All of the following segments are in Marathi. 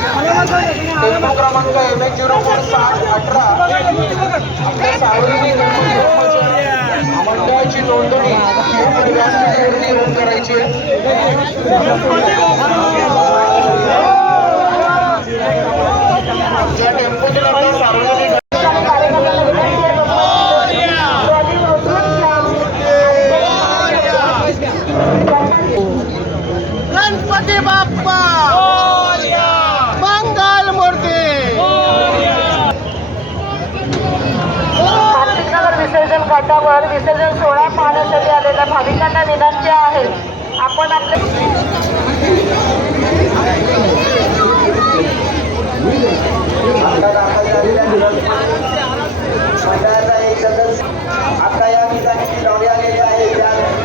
टेम्पो क्रमांक एम एच झिरो फोर साठ अठरा. आपल्या सार्वजनिक मंडळाची नोंदणी व्यासपीठावरती करायची ज्या सार्वजनिक गणपती बाप्पा मंगल मूर्ती कार्तिकनगर विसर्जन घाटावर विसर्जन सोहळा पाहण्यासाठी आलेल्या भाविकांना विनंती आहे आपण आपले आता दाखल झालेल्या मंडळाचा एक सदस्य आता या ठिकाणी जी लावली आलेली आहे त्या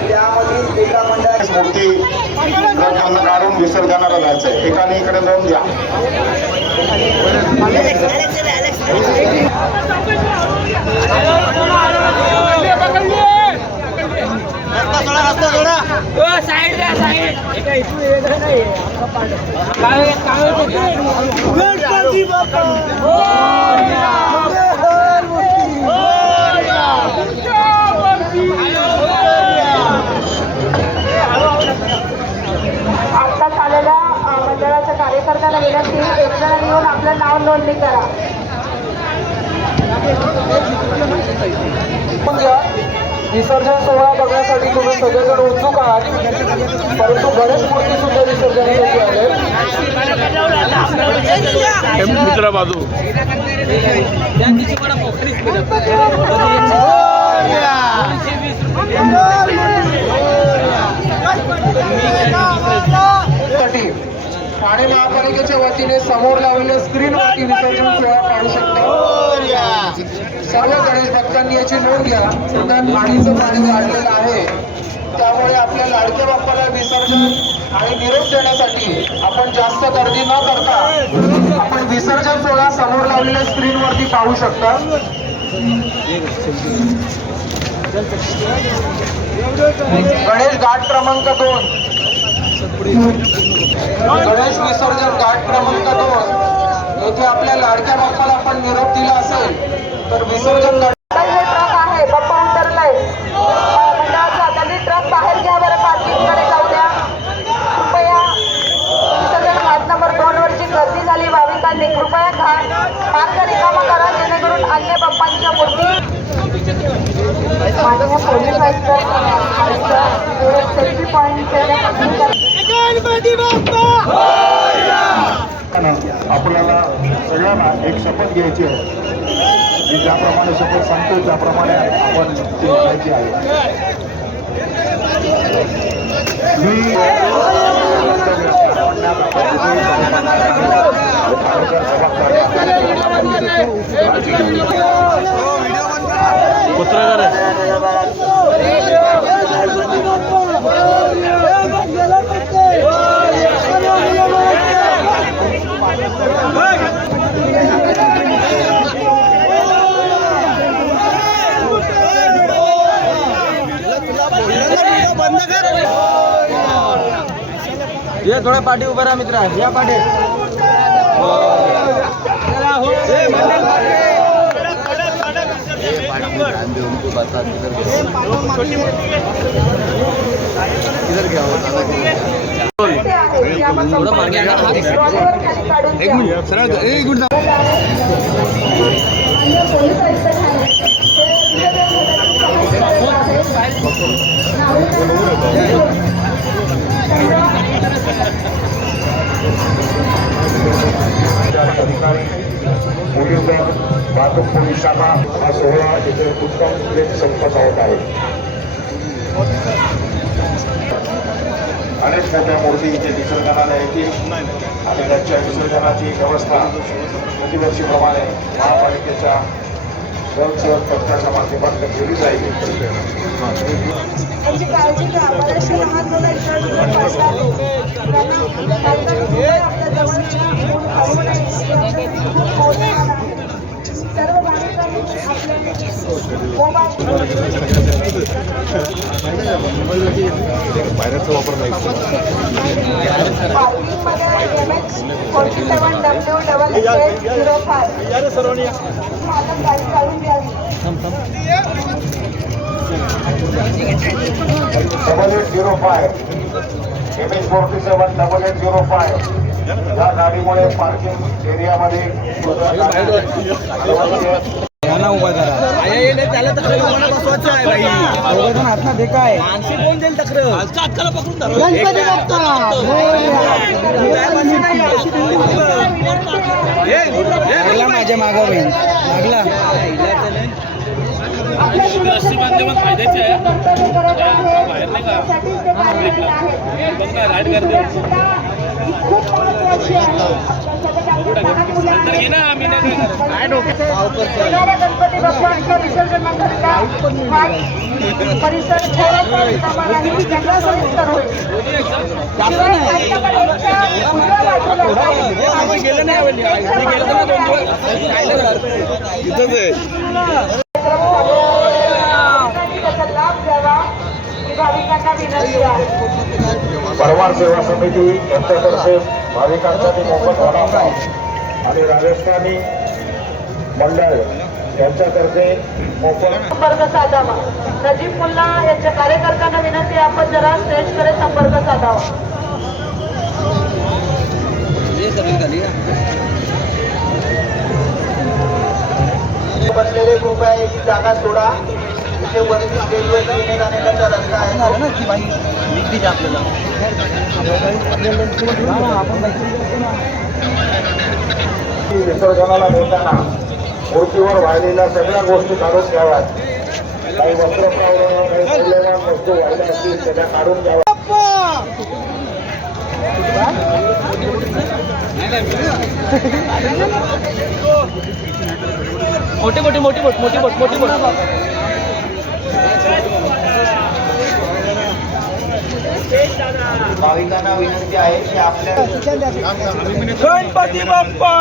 त्यामधील एका मंडळाची मूर्ती रथांना काढून विसर्जनाला जायचंय. एकाने इकडे जाऊन द्या आत्ताच आलेल्या मंडळाच्या कार्यकर्त्यांना विनंती एक जण येऊन आपलं नाव नोंदणी करा. विसर्जन सोहळा बघण्यासाठी तुम्ही सगळेजण उत्सुक आहात. परंतु गणेश मूर्ती सुद्धा विसर्जनासाठी आले मित्रा बाजू. साठी ठाणे महापालिकेच्या वतीने समोर लावलेल्या स्क्रीनवरती विसर्जन सोहळा काढू शकता. सर्व गणेश भक्तांनी याची नोंद घ्या. उद्यान पाणीचं पाणी वाढलेलं आहे. त्यामुळे आपल्या लाडक्या बाप्पाला विसर्जन आणि निरोप देण्यासाठी आपण जास्त गर्दी न करता आपण विसर्जन सोहळा समोर लावलेल्या स्क्रीनवरती पाहू शकता. गणेश घाट क्रमांक दोन. गणेश विसर्जन घाट क्रमांक दोन. येथे आपल्या लाडक्या बाप्पाला आपण निरोप दिला असेल तर विसर्जन घाट हे ट्रक आहे ट्रक बरं जाऊ द्या. कृपया घाट नंबर झाली कृपया मार्ग रिकामा करा जेणेकरून अन्य बाप्पांच्या मूर्ती पोलीस सेल्फी पॉईंट आपल्याला सगळ्यांना एक शपथ घ्यायची आहे मी ज्याप्रमाणे शपथ सांगतो त्याप्रमाणे आपण ती घ्यायची आहे मी पत्रकार या थोडा पाठी उभा राहा मित्रा. या पाठी. हो. एक मिनिट सरळ एक मिनिट. पोलीस वाहतूक पोलिसांना हा सोहळा इथे उत्तम संपत होत आहे अनेक मोठ्या मूर्ती इथे विसर्जनाला येतील आणि त्यांच्या विसर्जनाची व्यवस्था प्रतिवर्षीप्रमाणे महापालिकेच्या स्वयंसेवक पथकाच्या माध्यमातून केली जाईल त्यांची काळजी घ्या बरेचसे लहान मुलं इकडे तिकडे पडतात. त्यांना पालकांनी आपल्या जवळच्या मूल भावना खूप मोठे आहे. सर्व भाविकांनी आपल्या मोबाईल बाहेरचा वापर नाही forty seven W double eight zero five माझं गाडी काढून द्यावी double eight zero five M H forty seven double eight zero five या गाडीमुळे पार्किंग एरियामध्ये यांना उभा करा. त्याला तक्रार कोणाला बसवायचं आहे बाई. दोघं हात ना माणसे कोण तक्रार? गणपती लागला माझ्या मागं बहीण. लागला. बांधल्यावर फायद्याचे आहे. बाहेर नाही का बघ ना राईड करते खूप महत्वाची आहे. नंतर घे ना आम्ही नाही काय करत. येणाऱ्या गणपती बाप्पांच्या विसर्जनाकरिता हा परिसर थोडासा रिकामा राहील जंगलासविस्तर होईल शिवाय नाट्यकलेच्या उजव्या बाजूला काही आम्ही गेलं नाही आवडली. आम्ही गेलो तर दोन दिवस राहिलं घरात. तिथंच आहे त्याचा लाभ द्यावा ही भाविकांना विनंती आहे परवार सेवा समिती यांच्यातर्फे भाविकांसाठी मोफत वडापाव आणि राजस्थानी मंडळ यांच्यातर्फे मोफत संपर्क साधावा. नजीब मुल्ला यांच्या कार्यकर्त्यांना विनंती आहे, आपण जरा स्टेजकडे संपर्क साधावा. बसलेले कृपया जागा सोडा. इथे वरती स्टेजवर येणे जाण्याचा रस्ता आहे. झालं ना की बाई? निघते आपल्याला. विसर्जनाला नेताना मूर्तीवर वाहिलेल्या सगळ्या गोष्टी काढून घ्याव्यात. काही मौल्यवान वस्तू वाहिल्या असतील त्या काढून घ्याव्या मोठी मोठी मोठी बोट मोठी बोट मोठी भाविकांना विनंती आहे की आपल्या गणपती बाप्पा!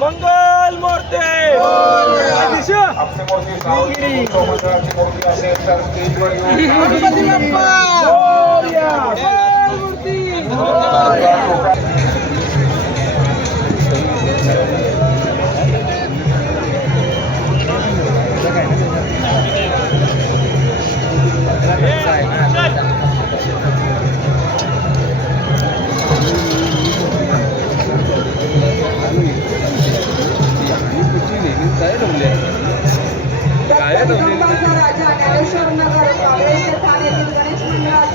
मंगल मूर्ती! मूर्ती असेल तर स्टेजवर येऊन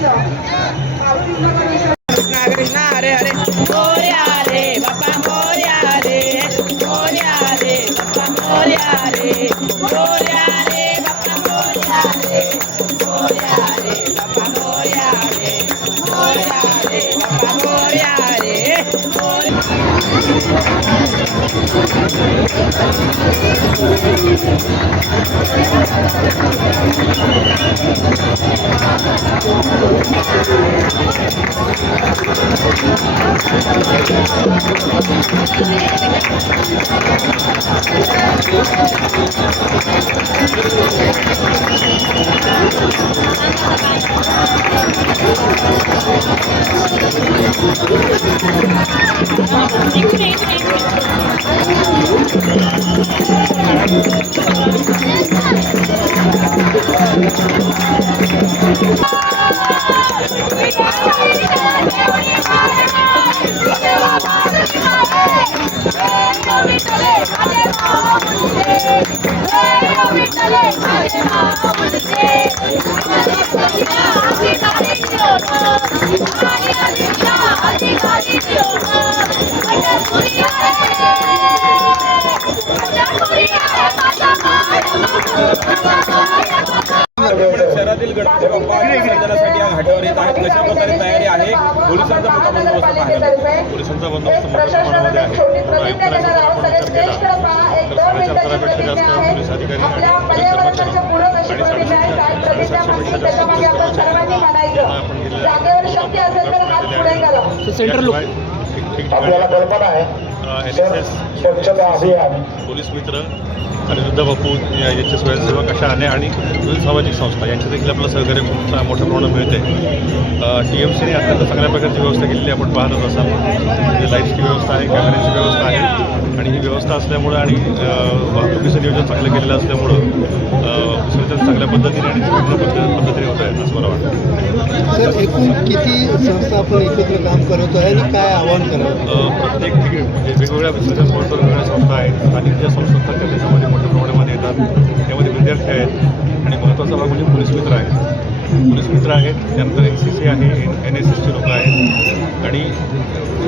मंडळाच्या पार्किंग नगर विसर्जन विसर्जनासाठी या घाटावर येत आहेत. कशा प्रकारे तयारी आहे? पोलिसांचा मोठा बंदोबस्त पाहायला. पोलिसांचा बंदोबस्त मोठ्या प्रमाणामध्ये आहे. आयुक्तांच्या आपण विचार केला. तर साडेचार हजारापेक्षा जास्त पोलीस अधिकारी आणि पोलीस कर्मचारी आणि साडेसातशे साडेसातशेपेक्षा जास्त पोलीस कर्मचारी यांना आपण दिलेल्या जागेवर शक्य असेल तर हात पुढे करा. याशिवाय ठिकठिकाणी आपल्याला कल्पना आहे. एन एस एस पोलीस मित्र आणि वृद्ध बापू या- यांचे स्वयंसेवक अशा अनेक आणि विविध सामाजिक संस्था यांचे देखील आपलं सहकार्य खूप मोठ्या प्रमाणात मिळते. टी एम सीने अत्यंत चांगल्या प्रकारची व्यवस्था केलेली आपण पाहतच असाल. म्हणजे लाईट्सची व्यवस्था आहे कॅमेऱ्याची व्यवस्था आहे आणि ही व्यवस्था असल्यामुळं आणि वाहतुकीचं नियोजन चांगलं केलेलं असल्यामुळं विसर्जन चांगल्या पद्धतीने आणि पूर्ण पद्ध- पद्धतीने होत आहे असं मला वाटतं. सर एकूण किती संस्था आपण एकत्र काम करत आहे आणि काय आव्हान करावं प्रत्येक म्हणजे वेगवेगळ्या विसर्जन महोत्सव वेगवेगळ्या संस्था आहेत. स्थानिक ज्या संस्था त्या त्याच्यामध्ये मोठ्या प्रमाणामध्ये येतात त्यामध्ये विद्यार्थी आहेत. आणि महत्त्वाचा भाग म्हणजे पोलीस मित्र आहेत. पोलीस मित्र आहेत त्यानंतर एन सी सी आहे एन एस एसचे लोक आहेत. आणि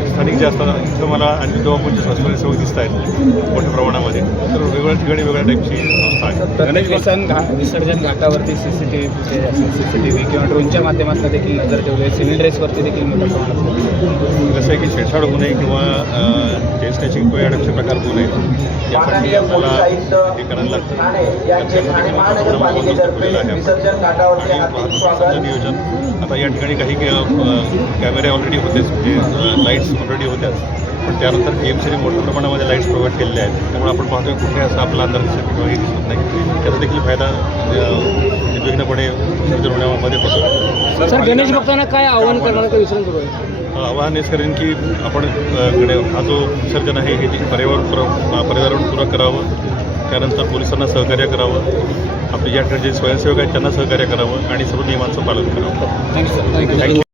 स्थानिक जे असतात इथं मला आणि दोघांचे स्वयंसेवक दिसत आहेत मोठ्या प्रमाणामध्ये. तर वेगवेगळ्या ठिकाणी वेगळ्या टाईपची संस्था आहे गणेश घा विसर्जन घाटावरती C C T V footage असेल सी सी टी व्ही किंवा ड्रोनच्या माध्यमातून देखील नजर ठेवले सिव्हिल ड्रेसवरती देखील मोठ्या प्रमाणात आहे की छेडछाड होऊ नये किंवा चेन स्नॅचिंग किंवा अडकचे प्रकार होऊ नये यासाठी आयुक्त हे करायला लागतं. वाहतुकीचं स्वागत. नियोजन. आता या ठिकाणी काही कॅमेरे ऑलरेडी होतेच म्हणजे लाईट्स ऑलरेडी होत्याच. पण त्यानंतर पी एम सीने मोठ्या प्रमाणामध्ये लाईट्स प्रोव्हाइड केलेल्या आहेत. त्यामुळे आपण पाहतोय कुठे असं आपला अंदाज दिसत किंवा हे दिसत नाही. त्याचा देखील फायदा निर्विघ्नपणे विसर्जन होण्यामध्ये होतो. सर गणेश भक्तांना काय आव्हान करणार करू आवाहन हेच करेन की आपण कडे हा जो विसर्जन आहे हे पर्यावरण पर्यावरणपूरक करावं. त्यानंतर पोलिसांना सहकार्य करावं. आपले ज्या ठिकाणी जे स्वयंसेवक आहेत त्यांना सहकार्य करावं आणि सर्व नियमांचं पालन करावं. Thank you sir thank you